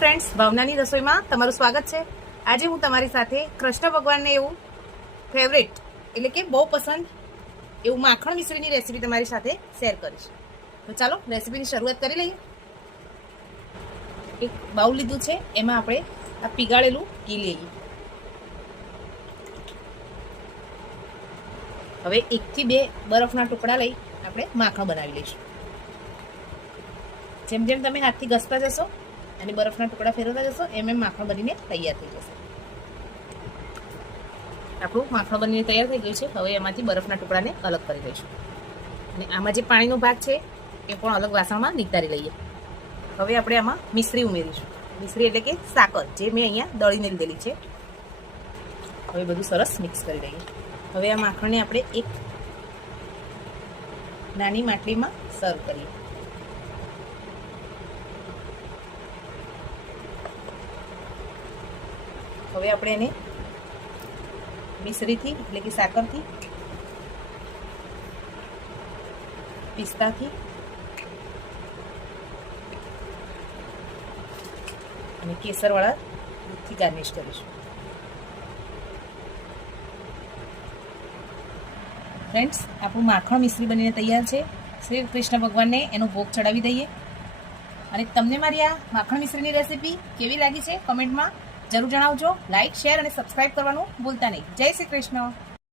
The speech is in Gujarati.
ફ્રેન્ડ્સ, ભાવનાની રસોઈમાં તમારું સ્વાગત છે। આજે હું તમારી સાથે કૃષ્ણ ભગવાનને એવું ફેવરેટ એટલે કે બહુ પસંદ એવું માખણ મિશ્રીની રેસીપી તમારી સાથે શેર કરીશ। તો ચાલો રેસીપીની શરૂઆત કરી લઈએ। એક બાઉલ લીધું છે, એમાં આપણે આ પીગાળેલું ઘી લઈએ। હવે 1 થી 2 બરફના ટુકડા લઈ આપણે માખણ બનાવી લઈશું। જેમ જેમ તમે હાથથી ઘસતા જશો અને બરફના ટુકડા ફેરવતા જશો એમ એમ માખણ બનીને તૈયાર થઈ જશે। આપણું માખણ બનીને તૈયાર થઈ ગયું છે। હવે એમાંથી બરફના ટુકડાને અલગ કરી લઈશું અને આમાં જે પાણીનો ભાગ છે એ પણ અલગ વાસણમાં નિતારી લઈએ। હવે આપણે આમાં મિશ્રી ઉમેરીશું। મિશ્રી એટલે કે સાકર, જે મેં અહીંયા દળીને લીધેલી છે। હવે બધું સરસ મિક્સ કરી લઈએ। હવે આ માખણને આપણે એક નાની માટલીમાં સર્વ કરીએ। હવે આપણે એને મિશ્રીથી એટલે કે સાકરથી, પિસ્તાથી અને કેસરવાળા દૂધથી ગાર્નિશ કરીશું। ફ્રેન્ડ્સ, આપણું માખણ મિશ્રી બનીને તૈયાર છે। શ્રી કૃષ્ણ ભગવાનને એનો ભોગ ચડાવી દઈએ। અને તમને મારી આ માખણ મિશ્રીની રેસીપી કેવી લાગી છે કમેન્ટમાં જરૂર જણાવજો। લાઇક, શેર અને સબસ્ક્રાઇબ કરવાનું ભૂલતા નહીં। જય શ્રી કૃષ્ણ।